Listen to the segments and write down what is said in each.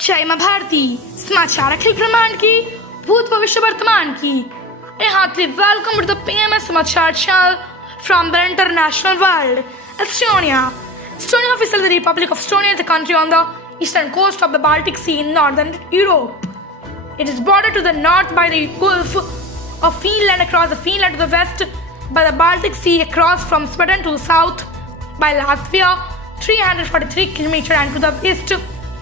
जय मां भारती समाचार अखिल ब्रह्मांड की भूत भविष्य वर्तमान की heartily welcome to the PMS Samachar channel from the international world. Estonia. Estonia is the Republic of Estonia, is a country on the eastern coast of the Baltic Sea in northern Europe. It is bordered to the north by the Gulf of Finland, across the Finland to the west by the Baltic Sea, across from Sweden to the south by Latvia 343 km and to the east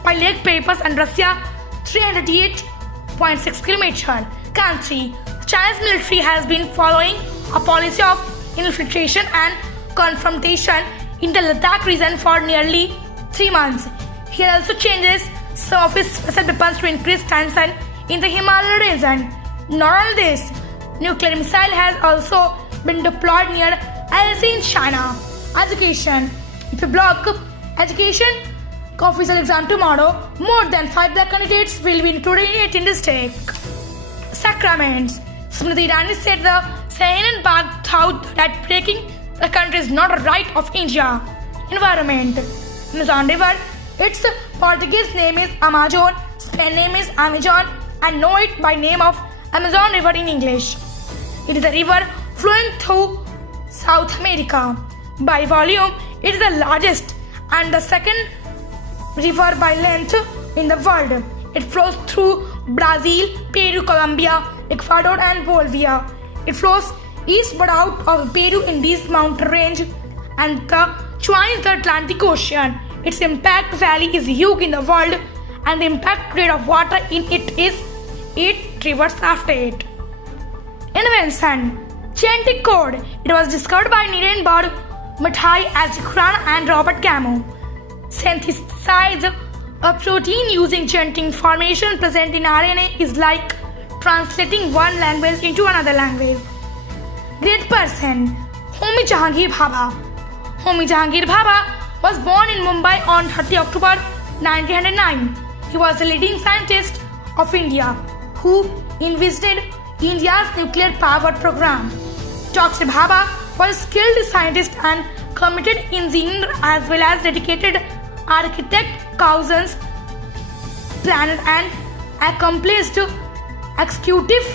by Lake Peipus and Russia 388.6 km. Country. China's military has been following a policy of infiltration and confrontation in the Ladakh region for nearly 3 months. He also changes some of his special weapons to increase tension in the Himalayan region. Not only this, nuclear missile has also been deployed near LAC in China. Education. If you block education official exam tomorrow, more than 5 lakh candidates will be included in 18 districts. Sacraments. Smriti Irani said the CNN Bagh thought that breaking the country is not a right of India. Environment. Amazon River. Its Portuguese name is Amazon, Spanish name is Amazon, and know it by name of Amazon River in English. It is a river flowing through South America. By volume, it is the largest and the second river by length in the world. It flows through Brazil, Peru, Colombia, Ecuador and Bolivia. It flows eastward out of Peru in this mountain range and joins the Atlantic Ocean. Its impact valley is huge in the world and the impact rate of water in it is 8 rivers after it. Invention. Genetic code. It was discovered by Nirenberg, Mathai Ajikran and Robert Gamow. Synthesize a protein using genetic information present in RNA is like translating one language into another language. Great person. Homi Jahangir Bhabha. Homi Jahangir Bhabha was born in Mumbai on 30 October 1909. He was the leading scientist of India who envisaged India's nuclear power program. Dr. Bhabha was a skilled scientist and committed engineer as well as dedicated architect, cousins, planner and accomplished executive.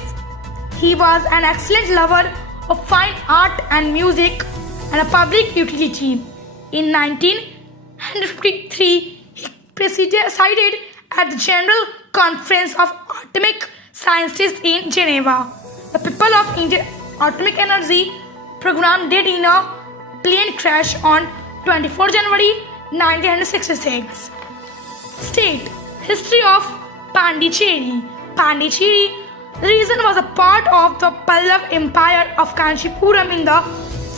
He was an excellent lover of fine art and music and a public utility. In 1953, he presided at the General Conference of Atomic Scientists in Geneva. The people of Indian Atomic Energy Program died in a plane crash on 24 January 1966. State. History of Pondicherry. Pondicherry region was a part of the Pallava Empire of Kanchipuram in the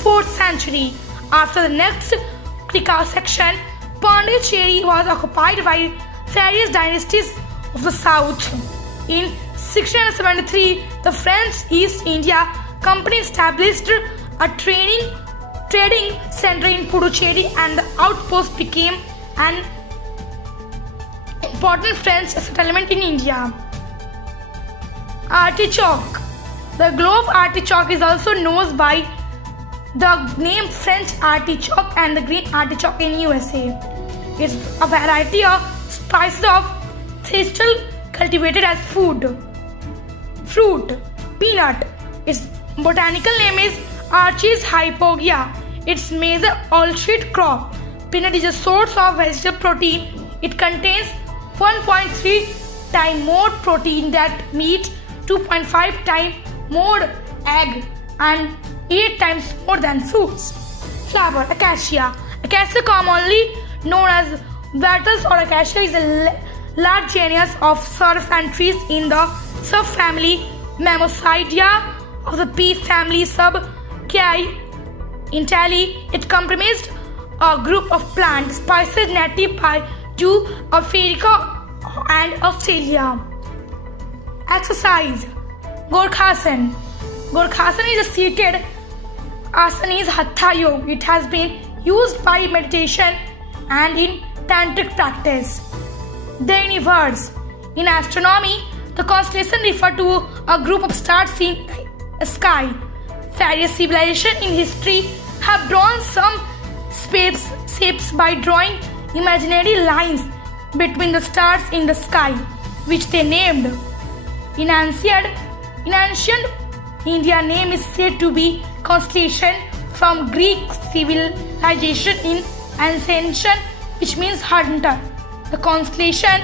4th century. After the next critical section, Pondicherry was occupied by various dynasties of the south. In 1673, the French East India Company established a trading center in Puducherry and the outpost became an important French settlement in India. Artichoke. The globe artichoke is also known by the name French artichoke and the green artichoke in USA. It's a variety of spices of thistle cultivated as food. Fruit. Peanut. Its botanical name is Archis hypogaea. Its major oilseed crop. Peanut is a source of vegetable protein. It contains 1.3 times more protein than meat, 2.5 times more egg, and 8 times more than fruits. Flower. Acacia. Acacia, commonly known as wattles or acacia, is a large genus of shrubs and trees in the subfamily Mimosidia of the pea family Subcae. In Italy, it comprises a group of plant species native to Africa and Australia. Exercise. Gorkhasan. Gorkhasan is a seated Asanese Hatha Yoga. It has been used by meditation and in tantric practice. The universe. In astronomy, the constellation refer to a group of stars in the sky. Various civilizations in history have drawn some shapes by drawing imaginary lines between the stars in the sky, which they named. In ancient India, name is said to be constellation from Greek civilization in ascension, which means hunter. The constellation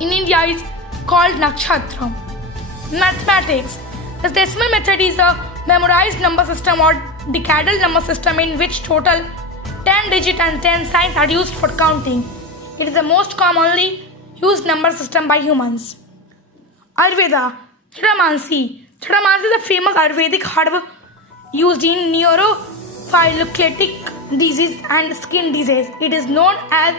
in India is called nakshatra. Mathematics. The decimal method is a memorized number system or decadal number system in which total 10 digits and 10 signs are used for counting. It is the most commonly used number system by humans. Ayurveda. Chadamansi. Chadamansi is a famous Ayurvedic herb used in neurophyletic disease and skin disease. It is known as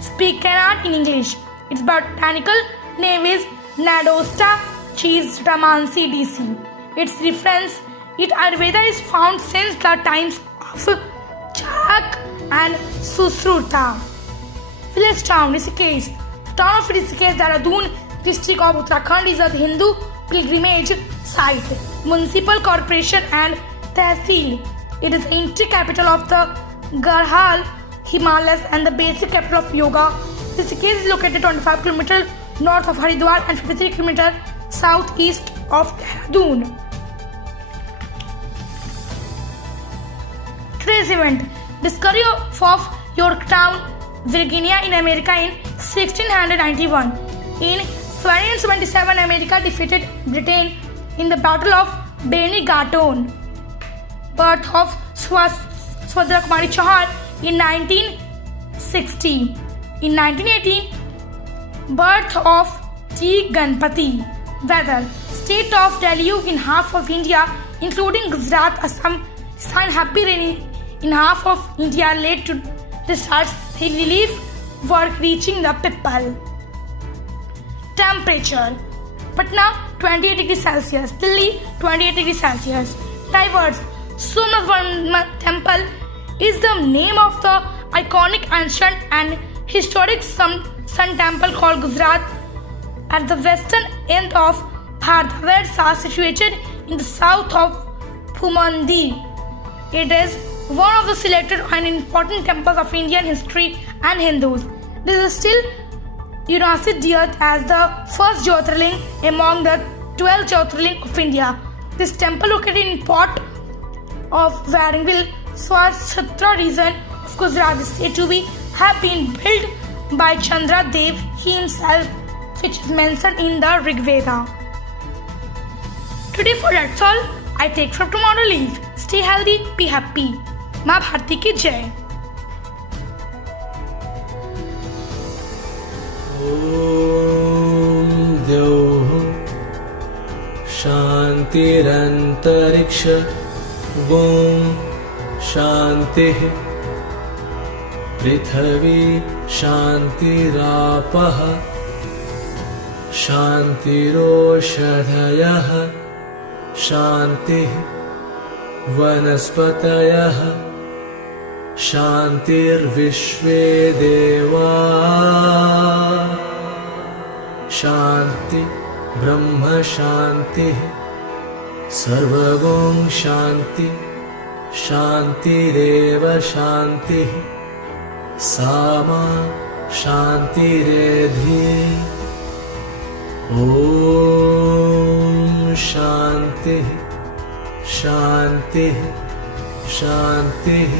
spikenard in English. Its botanical name is Nadosta cheese Chadamansi DC. Its reference in Ayurveda is found since the times of Chak and Susruta. Village town Rishikesh. The town of Rishikesh, Dehradun, district of Uttarakhand is a Hindu pilgrimage site, municipal corporation and tehsil. It is the entry capital of the Garhwal Himalayas and the basic capital of yoga. Rishikesh is located 25 km north of Haridwar and 53 km southeast of Dehradun. Today's event: discovery of Yorktown, Virginia in America in 1691. In 1777, America defeated Britain in the Battle of Beni-Gaton. Birth of Swadra Kumari Chauhan in 1960. In 1918, birth of T. Ganpati. Weather: state of deluge in half of India, including Gujarat, Assam, and heavy rain in half of India led to disaster relief work reaching the people. Temperature: Patna 28 degrees Celsius, Delhi 28 degrees Celsius. Diverse: Somnath Temple is the name of the iconic ancient and historic sun temple called Gujarat at the western end of Bhardwaj, situated in the south of Phumandi. It is one of the selected and important temples of Indian history and Hindus. This is still considered as the first Jyotirling among the 12 Jyotirling of India. This temple, located in Port of Warangal, Swasthatra region of Gujarat, is said to have been built by Chandra Dev himself, which is mentioned in the Rig Veda. Today for that's all. I take from tomorrow leave. Stay healthy, be happy. माँ भारती की जय. ॐ द्यौः शान्तिरन्तरिक्ष ॐ शान्तिः पृथिवी शान्तिरापः शान्तिरोषधयः शान्तिः वनस्पतयः शान्तिर्विश्वे देवा शान्ति ब्रह्म शान्तिः सर्वगुण शान्ति शान्तिरेव शान्तिः सामा शान्तिरेधि ॐ शान्तिः शान्तिः शान्तिः